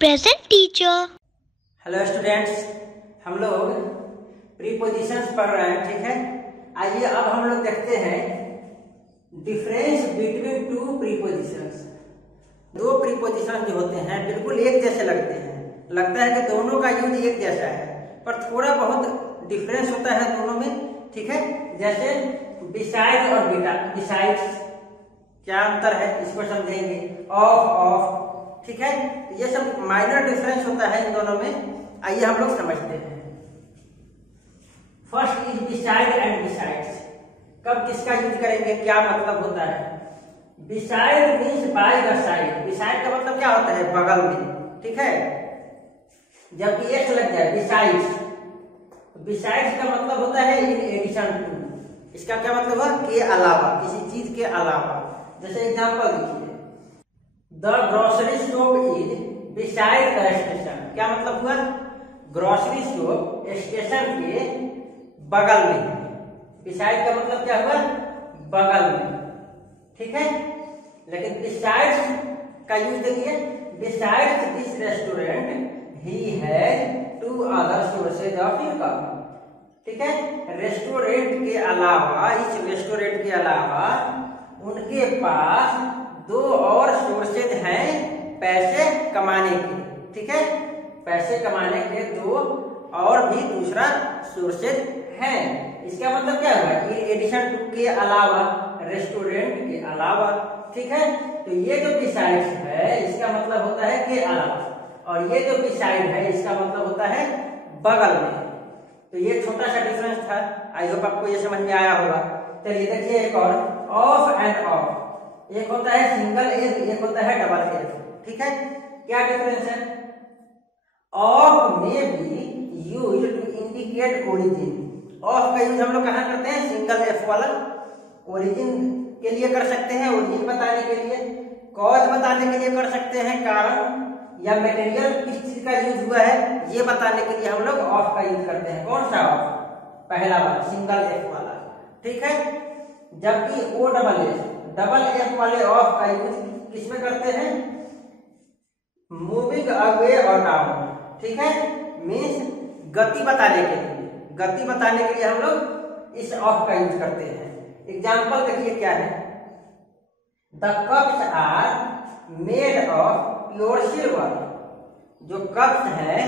Present teacher. Hello students, हम लोग prepositions पढ़ रहे हैं, ठीक है। आइए अब हम लोग देखते हैं डिफरेंस बिटवीन टू प्रीपोजिशंस। दो प्रीपोजिशन जो होते हैं बिल्कुल एक जैसे लगते हैं, लगता है कि दोनों का यूज एक जैसा है, पर थोड़ा बहुत डिफरेंस होता है दोनों में, ठीक है। जैसे बिसाइड और बिसाइड्स, क्या अंतर है इसको समझेंगे। ऑफ, ठीक है। तो ये सब माइनर डिफरेंस होता है इन दोनों में। आइए हम लोग समझते हैं। First is beside and besides. कब किसका यूज करेंगे, क्या मतलब होता है। Beside means by the side. Beside का मतलब क्या होता है, बगल में, ठीक है। जबकि एक्स लग जाए बिसाइड्स, बिसाइड्स का मतलब होता है इन एडिशन टू। इसका क्या मतलब है, के अलावा, किसी चीज के अलावा। जैसे एग्जांपल देखिए, the grocery shop is beside the station. क्या मतलब हुआ, ग्रोसरी शॉप स्टेशन के बगल में है। बिसाइड का मतलब क्या हुआ, बगल में, ठीक है। लेकिन बिसाइड्स का यूज देखिए, besides this restaurant he has two other sources of income, ठीक है। रेस्टोरेंट के अलावा, इस रेस्टोरेंट के अलावा उनके पास दो और सोर्सेज हैं पैसे कमाने के, ठीक है। पैसे कमाने के दो और भी दूसरा सोर्सेज हैं। इसका मतलब क्या हुआ, ये एडिशन टू के अलावा, रेस्टोरेंट के अलावा, ठीक है। तो ये जो बिसाइड्स है इसका मतलब होता है के अलावा, और ये जो बिसाइड है इसका मतलब होता है बगल में। तो ये छोटा सा डिफरेंस था, आई होप आपको ये समझ में आया होगा। चलिए देखिए एक और, ऑफ एंड ऑफ। एक होता है सिंगल एफ, एक होता है डबल एफ, ठीक है। क्या डिफरेंस है, ऑफ में be use to indicate origin. Of का यूज हम लोग कहाँ करते हैं, सिंगल एफ वाला, ओरिजिन के लिए कर सकते हैं, ओरिजिन बताने के लिए, कॉज बताने के लिए कर सकते हैं, कारण या मटेरियल किस चीज का यूज हुआ है ये बताने के लिए हम लोग ऑफ का यूज करते हैं। कौन सा ऑफ, पहला वाला सिंगल एफ वाला, ठीक है। जबकि ओ डबल एफ वाले ऑफ का यूज किसमें करते हैं, मूविंग अवे और डाउन, ठीक है। मीन्स गति बताने के लिए, गति बताने के लिए हम लोग इस ऑफ का यूज करते हैं। एग्जाम्पल देखिए क्या है, the cups are made of pure silver. जो कप्स है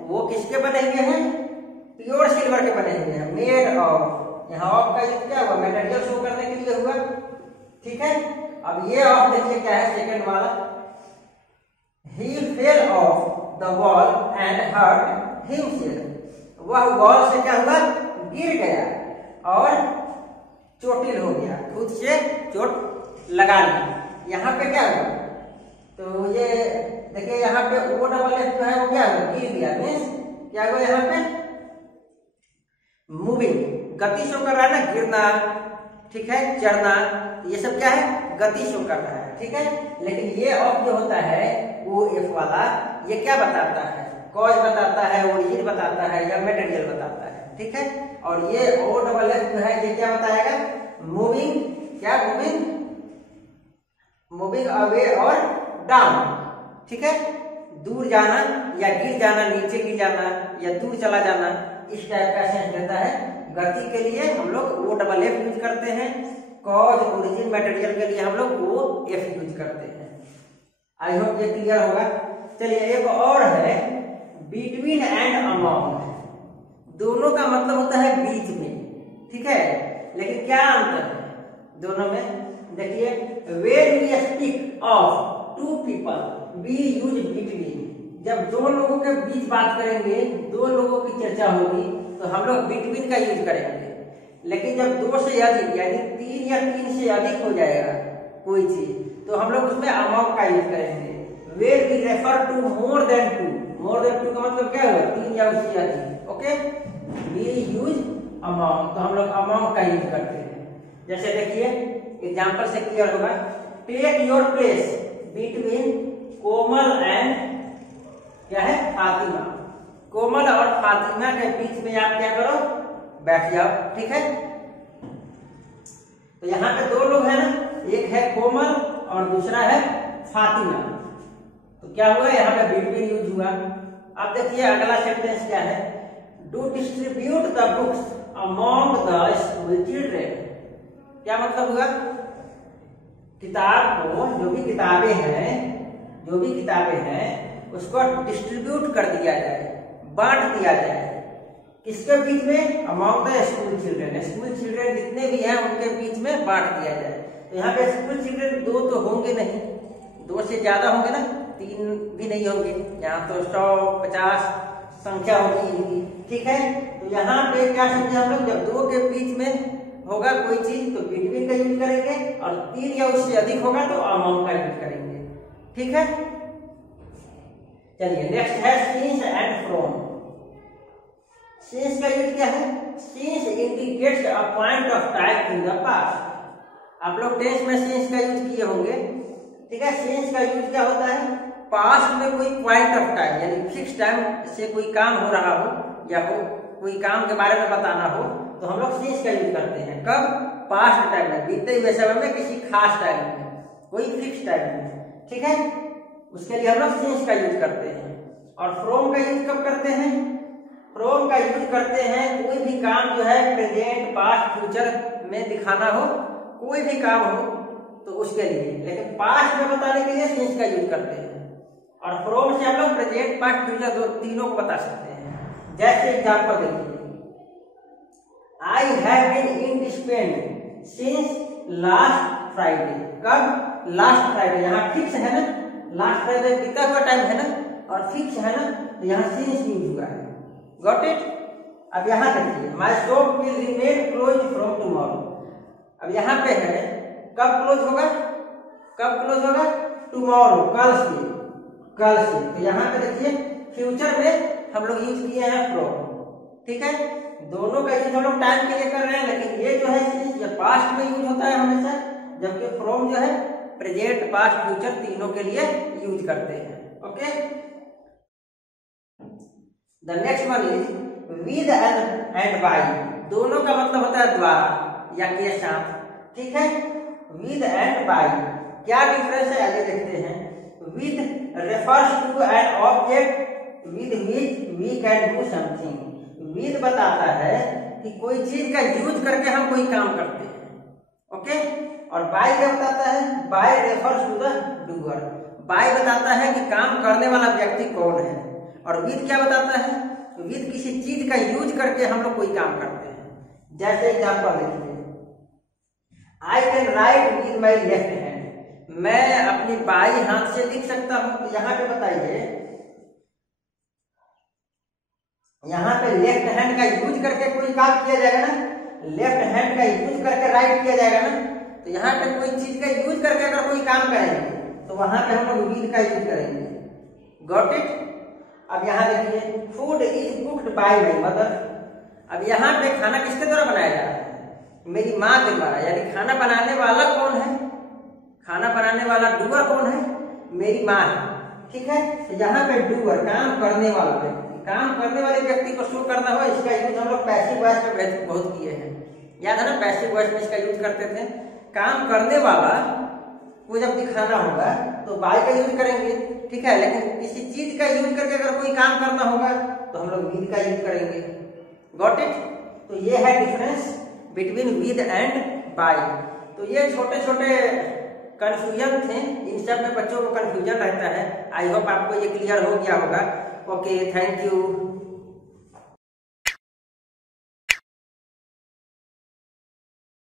वो किसके बने हुए हैं, प्योर सिल्वर के बने हुए हैं। मेड ऑफ, यहाँ ऑफ का यूज क्या हुआ, मटेरियल शो करने के लिए हुआ, ठीक है। अब ये ऑफ देखिए क्या है, सेकंड वाला, he fell off the wall and hurt himself। वह वॉल से क्या हुआ, गिर गया और चोटिल हो गया, खुद से चोट लगा ली। यहाँ पे क्या हुआ, तो ये देखिए यहाँ पे ओ डबल एफ जो है वो क्या हुआ, गिर गया, मीन्स क्या हुआ, यहाँ पे मूविंग, गति शो कर रहा है ना, गिरना, ठीक है, चढ़ना, ये सब क्या है, गति शो कर रहा है, ठीक है। लेकिन ये ऑफ जो होता है ओ एफ वाला, ये क्या बताता है, कॉज बताता है, ओरिजिन बताता है या मटेरियल बताता है, ठीक है। और ये ओ डबल एफ जो है ये क्या बताएगा, मूविंग, क्या मूविंग अवे और डाउन, ठीक है। दूर जाना या गिर जाना, नीचे गिर जाना या दूर चला जाना, इस टाइप का सेंस देता है। गति के लिए हम लोग ओ डबल एफ यूज करते हैं, कॉज ओरिजिन मटेरियल के लिए हम लोग ओ एफ यूज करते हैं। आई होप ये क्लियर होगा। चलिए एक और है बिटवीन एंड अमॉन्ग। दोनों का मतलब होता है बीच में, ठीक है। लेकिन क्या अंतर है दोनों में, देखिए, when we speak of two people we use between. जब दो लोगों के बीच बात करेंगे, दो लोगों की चर्चा होगी, तो हम लोग बिटवीन का यूज करेंगे। लेकिन जब दो से अधिक यानी तीन या तीन से अधिक हो जाएगा कोई चीज, तो हम लोग उसमें अमॉन्ग का यूज करेंगे। Where we refer to more than two, more than two का मतलब क्या हुआ, तीन या उससे अधिक, ओके। वी यूज अमॉन्ग, तो हम लोग अमॉन्ग का यूज करते हैं। जैसे देखिए एग्जांपल से क्लियर होगा, take your place between Komal and क्या है, फातिमा। कोमल और फातिमा के बीच में आप क्या करो, बैठ जाओ, ठीक है। तो यहाँ पे दो लोग हैं ना, एक है कोमल और दूसरा है फातिमा। तो क्या हुआ, यहाँ पे बिटवीन यूज हुआ। अब देखिए अगला सेंटेंस क्या है, do distribute the books among the school children. क्या मतलब हुआ, किताब को, जो भी किताबें हैं उसको डिस्ट्रीब्यूट कर दिया जाए, बांट दिया जाए। किसके बीच में, among the school children, school children जितने भी हैं उनके बीच में बांट दिया जाए। तो यहाँ पे स्कूल चिल्ड्रेन 2 तो होंगे नहीं, 2 से ज्यादा होंगे ना, 3 भी नहीं होंगे, यहाँ तो 100-50 संख्या होगी इनकी, ठीक है। तो यहाँ पे क्या समझे हम लोग, जब 2 के बीच में होगा कोई चीज तो बिटवीन का यूज करेंगे, और 3 या उससे अधिक होगा तो अमॉन्ग का यूज करेंगे, ठीक है। चलिए नेक्स्ट है सिंस एंड फ्रॉम। सिंस का यूज क्या है, since indicates a point of time in the past. आप लोग टेंस में सिंस का यूज किए होंगे, ठीक है। सिंस का यूज क्या होता है, पास्ट में कोई पॉइंट ऑफ टाइम यानी फिक्स टाइम से कोई काम हो रहा हो या कोई काम के बारे में बताना हो तो हम लोग सिंस का यूज करते हैं। कब, पास्ट टाइम में, बीते हुए समय में, किसी खास टाइम में, कोई फिक्स टाइम में, ठीक है। उसके लिए हम लोग सिंस का यूज करते हैं। और फ्रॉम का यूज कब करते हैं, फ्रॉम का यूज करते हैं कोई भी काम जो है प्रेजेंट, पास्ट, फ्यूचर में दिखाना हो, कोई भी काम हो तो उसके लिए। लेकिन पास्ट में बताने के लिए सिंस का यूज करते हैं, और फ्रॉम से हम लोग प्रेजेंट, पास्ट, फ्यूचर तीनों को बता सकते हैं। जैसे एग्जाम्पल देखिए, I have been indisposed since last Friday। कब, लास्ट फ्राइडे, यहाँ फिक्स है ना, लास्ट फ्राइडे बीता हुआ टाइम है ना, और फिक्स है ना, तो यहाँ सिंस यूज हुआ है। Got it. अब यहाँ देखिए, my shop will remain closed from tomorrow। अब यहाँ पे है कब क्लोज होगा, टुमारो, कल से। तो यहाँ पे देखिए फ्यूचर में हम लोग यूज किए हैं फ्रॉम, ठीक है। दोनों का यूज हम लोग टाइम के लिए कर रहे हैं, लेकिन ये जो है सिंस ये पास्ट में यूज होता है हमेशा, जबकि फ्रॉम जो है प्रेजेंट, पास्ट, फ्यूचर तीनों के लिए यूज करते हैं। Okay, the next one is with and by. दोनों का मतलब होता है द्वारा या के साथ, ठीक है। विद एंड बाय क्या डिफरेंस है आगे देखते हैं। With refers to an object with which we can do something. With बताता है कि कोई चीज का यूज करके हम कोई काम करते हैं, ओके। और बाय क्या बताता है, by refers to the doer. By बताता है कि काम करने वाला व्यक्ति कौन है, और विद क्या बताता है, विद किसी चीज का यूज करके हम लोग कोई काम करते हैं। जैसे एग्जांपल देखिए, I can write with my left hand. मैं अपनी बाई हाथ से लिख सकता हूं। तो यहाँ पे बताइए, यहाँ पे लेफ्ट हैंड का यूज करके कोई काम किया जाएगा ना, लेफ्ट हैंड का यूज करके राइट किया जाएगा ना। तो यहाँ पे कोई चीज का यूज करके अगर कोई काम करेंगे तो वहां पे हम लोग विद का यूज करेंगे। Got it. अब यहाँ देखिए, food is cooked bye my mother. अब यहाँ पे खाना किसके द्वारा बनाया जा रहा है, मेरी माँ के द्वारा। यानी खाना बनाने वाला कौन है, खाना बनाने वाला डूअर कौन है, मेरी माँ है, ठीक है। तो यहाँ पे डूअर काम करने वाला व्यक्ति, काम करने वाले व्यक्ति को शो करना हो, इसका यूज हम लोग पैसिव वॉइस में बहुत किए हैं। याद है ना, पैसिव वॉइस में इसका यूज करते थे। काम करने वाला को जब दिखाना होगा तो बाय का यूज करेंगे, ठीक है। लेकिन किसी चीज का यूज करके अगर कोई काम करना होगा तो हम लोग विद का यूज करेंगे। Got it. तो ये है difference between with and by. तो ये छोटे छोटे कंफ्यूजन थे, इन सब में बच्चों को कंफ्यूजन रहता है। आई होप आपको ये क्लियर हो गया होगा। Okay, thank you.